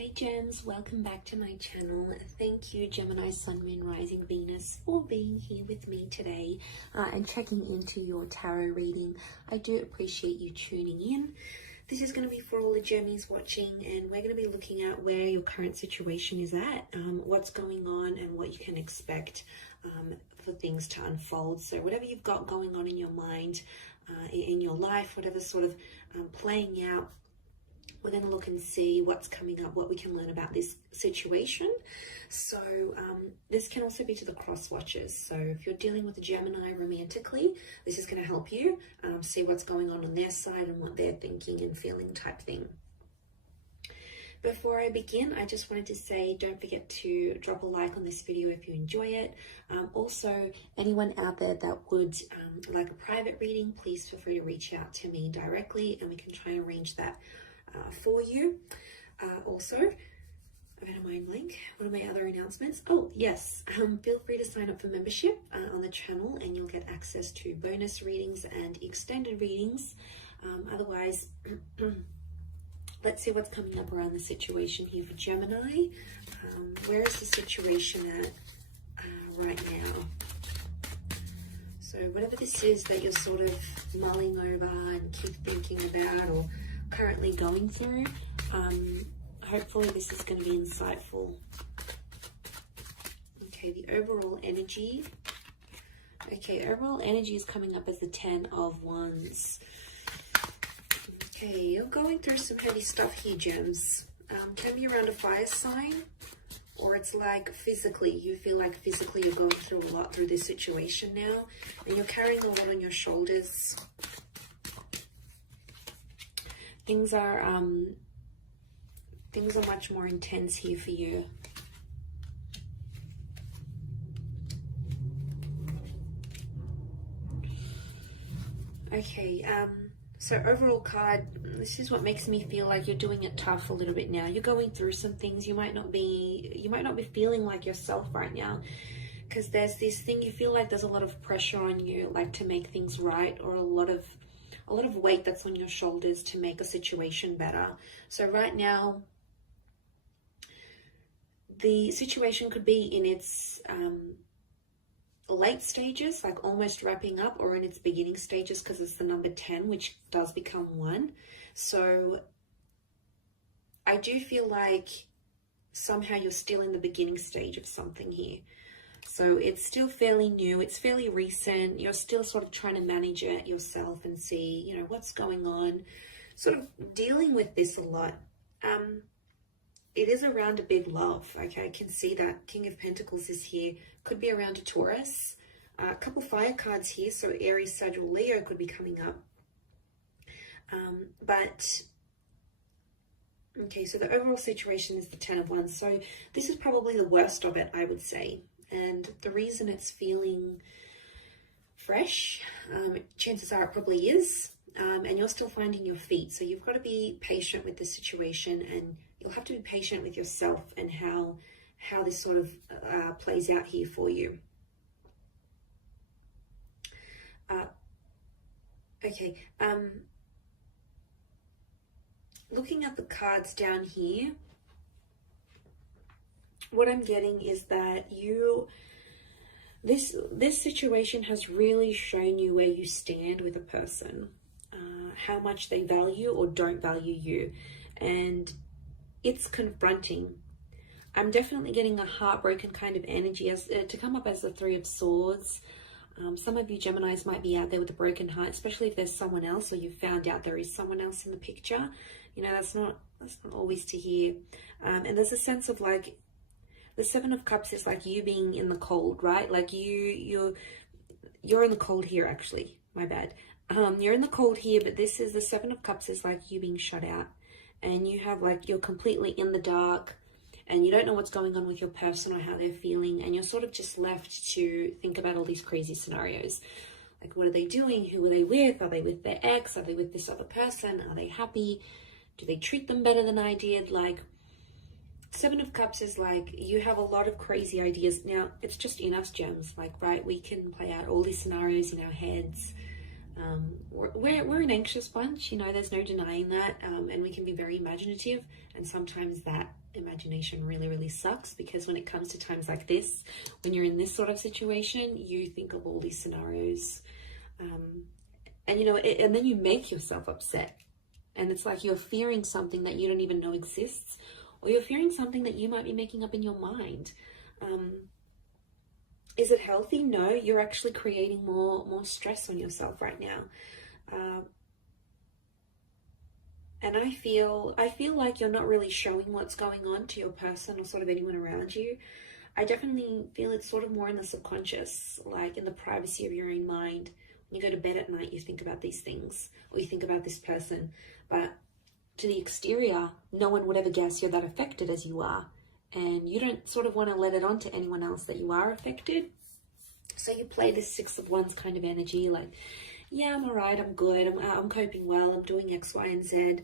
Hey Gems, welcome back to my channel. Thank you Gemini, Sun, Moon, Rising, Venus for being here with me today and checking into your tarot reading. I do appreciate you tuning in. This is going to be for all the Gemmies watching, and we're going to be looking at where your current situation is at, what's going on and what you can expect for things to unfold. So whatever you've got going on in your mind, in your life, whatever's sort of playing out, we're going to look and see what's coming up, what we can learn about this situation. So this can also be to the cross watchers. So if you're dealing with a Gemini romantically, this is going to help you see what's going on their side and what they're thinking and feeling type thing. Before I begin, I just wanted to say, don't forget to drop a like on this video if you enjoy it. Also, anyone out there that would like a private reading, please feel free to reach out to me directly and we can try and arrange that for you. Also, I've had a mind blank. What are my other announcements? Oh yes, feel free to sign up for membership on the channel and you'll get access to bonus readings and extended readings. Otherwise, let's see what's coming up around the situation here for Gemini. Where is the situation at right now? So whatever this is that you're sort of mulling over and keep thinking about or currently going through, hopefully this is going to be insightful. Okay, the overall energy. Okay, overall energy is coming up as the 10 of Wands. Okay, you're going through some heavy stuff here, Gems. Can be around a fire sign, or it's like physically, you feel like physically you're going through a lot through this situation now, and you're carrying a lot on your shoulders. Things are much more intense here for you. Okay, so overall card, this is what makes me feel like you're doing it tough a little bit now. You're going through some things. You might not be feeling like yourself right now, because there's this thing, you feel like there's a lot of pressure on you, like to make things right, or a lot of weight that's on your shoulders to make a situation better. So right now, the situation could be in its late stages, like almost wrapping up, or in its beginning stages, because it's the number 10, which does become 1. So I do feel like somehow you're still in the beginning stage of something here. So it's still fairly new, it's fairly recent, you're still sort of trying to manage it yourself and see, you know, what's going on, sort of dealing with this a lot. It is around a big love, okay, I can see that. King of Pentacles is here, could be around a Taurus. A couple fire cards here, so Aries, Sag, or Leo could be coming up. Okay, so the overall situation is the 10 of Wands. So this is probably the worst of it, I would say. And the reason it's feeling fresh, chances are it probably is, and you're still finding your feet. So you've got to be patient with the situation, and you'll have to be patient with yourself and how this sort of plays out here for you. Okay, looking at the cards down here, what I'm getting is that this situation has really shown you where you stand with a person, how much they value or don't value you, and it's confronting. I'm definitely getting a heartbroken kind of energy as to come up as the 3 of Swords. Some of you Geminis might be out there with a broken heart, especially if there's someone else, or you found out there is someone else in the picture. You know, that's not always to hear. And there's a sense of like, the 7 of Cups is like you being in the cold, right? Like you're in the cold here, actually. My bad. You're in the cold here, but this is the 7 of Cups is like you being shut out, and you have like, you're completely in the dark, and you don't know what's going on with your person or how they're feeling, and you're sort of just left to think about all these crazy scenarios. Like, what are they doing? Who are they with? Are they with their ex? Are they with this other person? Are they happy? Do they treat them better than I did? Like, 7 of Cups is like, you have a lot of crazy ideas. Now, it's just in us, Gems, like, right? We can play out all these scenarios in our heads. We're an anxious bunch, you know, there's no denying that, and we can be very imaginative, and sometimes that imagination really, really sucks, because when it comes to times like this, when you're in this sort of situation, you think of all these scenarios, and you know, and then you make yourself upset, and it's like you're fearing something that you don't even know exists, or you're fearing something that you might be making up in your mind. Is it healthy? No, you're actually creating more stress on yourself right now. And I feel like you're not really showing what's going on to your person or sort of anyone around you. I definitely feel it's sort of more in the subconscious, like in the privacy of your own mind. When you go to bed at night, you think about these things, or you think about this person. But to the exterior, no one would ever guess you're that affected as you are. And you don't sort of want to let it on to anyone else that you are affected. So you play this 6 of Wands kind of energy, like, yeah, I'm all right, I'm good, I'm coping well, I'm doing X, Y, and Z.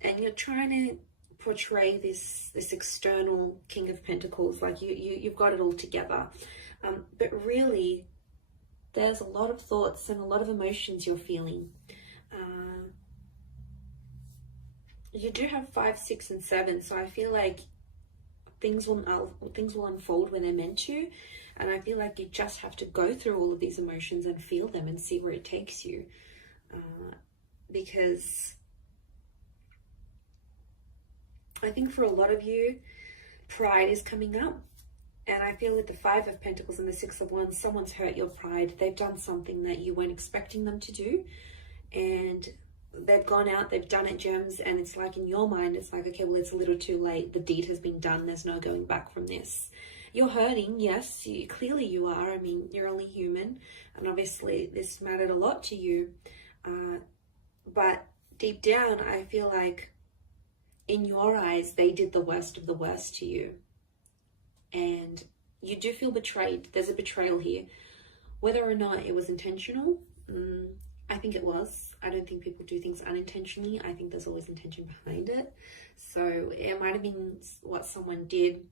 And you're trying to portray this external King of Pentacles, like you've got it all together. But really, there's a lot of thoughts and a lot of emotions you're feeling. You do have 5, 6, and 7, so I feel like things will unfold when they're meant to. And I feel like you just have to go through all of these emotions and feel them and see where it takes you. Because I think for a lot of you, pride is coming up. And I feel with the 5 of Pentacles and the 6 of Wands, someone's hurt your pride. They've done something that you weren't expecting them to do. And they've gone out, they've done it, Gems. And it's like in your mind, it's like, okay, well, it's a little too late. The deed has been done. There's no going back from this. You're hurting, yes, clearly you are. I mean, you're only human, and obviously this mattered a lot to you. But deep down, I feel like in your eyes, they did the worst of the worst to you. And you do feel betrayed. There's a betrayal here. Whether or not it was intentional, I think it was. I don't think people do things unintentionally. I think there's always intention behind it. So it might have been what someone did.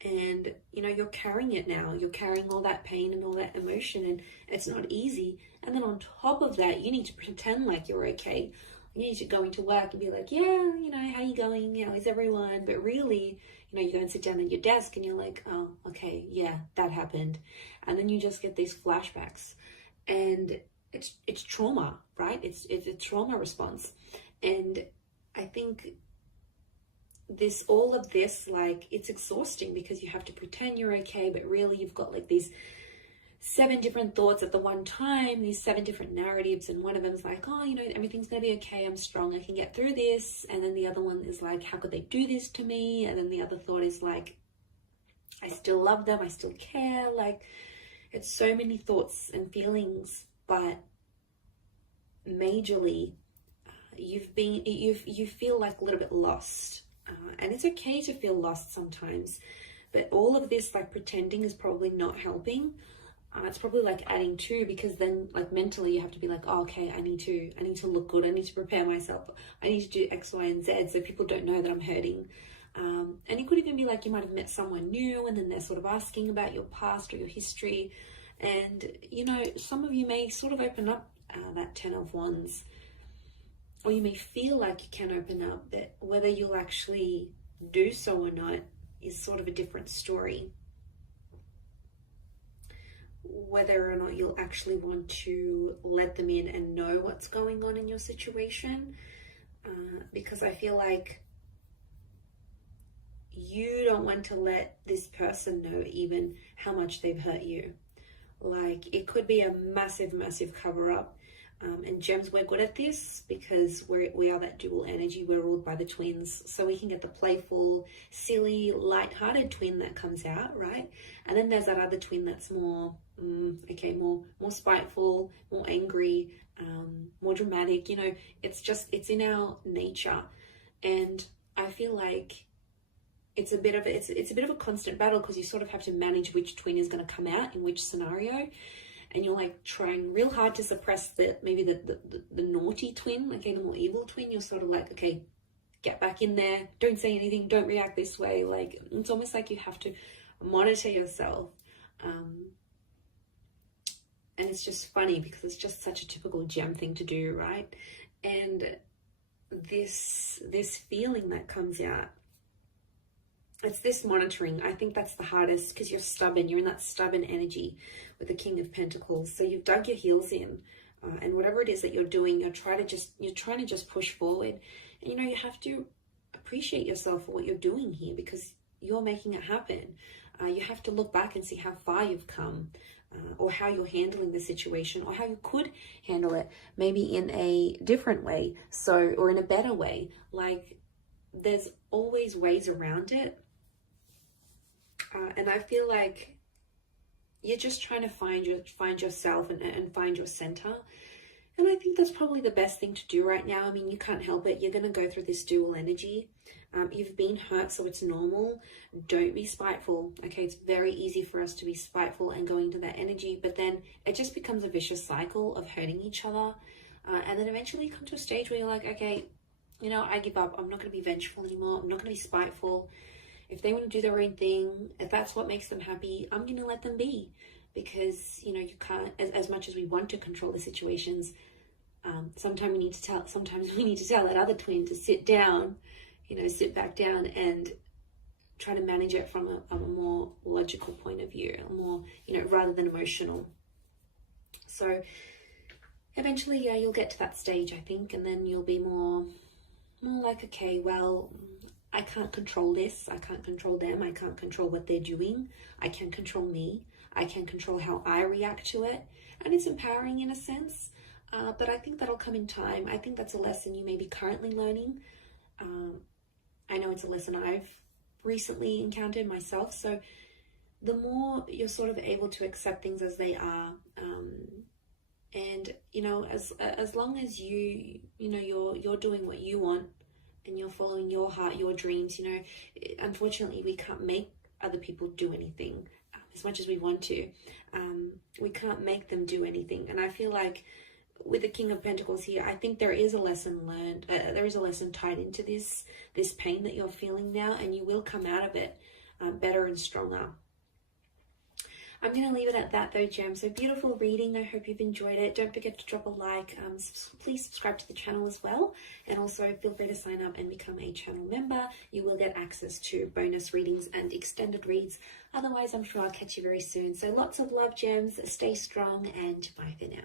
And, you know, you're carrying it now. You're carrying all that pain and all that emotion, and it's not easy. And then on top of that, you need to pretend like you're okay. You need to go into work and be like, yeah, you know, how you going? How is everyone? But really, you know, you go and sit down at your desk and you're like, oh, okay, yeah, that happened. And then you just get these flashbacks. And it's trauma, right? It's a trauma response. And I think all of this, like, it's exhausting because you have to pretend you're okay, but really you've got like these 7 different thoughts at the one time, these 7 different narratives, and one of them is like, oh, you know, everything's gonna be okay, I'm strong, I can get through this. And then the other one is like, how could they do this to me? And then the other thought is like, I still love them, I still care. Like, it's so many thoughts and feelings. But majorly, you feel like a little bit lost. And it's okay to feel lost sometimes, but all of this like pretending is probably not helping. It's probably like adding to, because then like mentally you have to be like, oh, okay, I need to look good, I need to prepare myself, I need to do X, Y, and Z so people don't know that I'm hurting. And it could even be like you might have met someone new and then they're sort of asking about your past or your history, and you know, some of you may sort of open up that 10 of Wands. Or you may feel like you can open up, but whether you'll actually do so or not is sort of a different story. Whether or not you'll actually want to let them in and know what's going on in your situation. Because I feel like you don't want to let this person know even how much they've hurt you. Like, it could be a massive, massive cover-up. And Gems, we're good at this because we are that dual energy. We're ruled by the twins, so we can get the playful, silly, light-hearted twin that comes out, right? And then there's that other twin that's more more spiteful, more angry, more dramatic. You know, it's in our nature. And I feel like it's a bit of a constant battle, because you sort of have to manage which twin is going to come out in which scenario. And you're like trying real hard to suppress the naughty twin, okay, the more evil twin. You're sort of like, okay, get back in there, don't say anything, don't react this way. Like, it's almost like you have to monitor yourself. And it's just funny because it's just such a typical Gem thing to do, right? And this feeling that comes out. It's this monitoring. I think that's the hardest, because you're stubborn. You're in that stubborn energy with the King of Pentacles. So you've dug your heels in, and whatever it is that you're doing, you're trying to just push forward. And, you know, you have to appreciate yourself for what you're doing here, because you're making it happen. You have to look back and see how far you've come, or how you're handling the situation, or how you could handle it maybe in a different way, or in a better way. Like, there's always ways around it. And I feel like you're just trying to find yourself and find your center. And I think that's probably the best thing to do right now. I mean, you can't help it. You're going to go through this dual energy. You've been hurt, so it's normal. Don't be spiteful. Okay, it's very easy for us to be spiteful and go into that energy, but then it just becomes a vicious cycle of hurting each other. And then eventually you come to a stage where you're like, okay, you know, I give up. I'm not going to be vengeful anymore. I'm not going to be spiteful. If they want to do their own thing, if that's what makes them happy, I'm going to let them be. Because, you know, you can't, as much as we want to control the situations, sometimes we need to tell that other twin to sit down, you know, sit back down and try to manage it from a more logical point of view, more, you know, rather than emotional. So eventually, yeah, you'll get to that stage, I think, and then you'll be more like, okay, well, I can't control this. I can't control them. I can't control what they're doing. I can control me. I can control how I react to it. And it's empowering in a sense. But I think that'll come in time. I think that's a lesson you may be currently learning. I know it's a lesson I've recently encountered myself. So the more you're sort of able to accept things as they are, and, you know, as long as you're doing what you want and you're following your heart, your dreams, you know, unfortunately we can't make other people do anything as much as we want to. We can't make them do anything. And I feel like with the King of Pentacles here, I think there is a lesson learned. There is a lesson tied into this pain that you're feeling now, and you will come out of it better and stronger. I'm going to leave it at that though, Gem. So beautiful reading. I hope you've enjoyed it. Don't forget to drop a like. Please subscribe to the channel as well. And also feel free to sign up and become a channel member. You will get access to bonus readings and extended reads. Otherwise, I'm sure I'll catch you very soon. So lots of love, Gems. Stay strong and bye for now.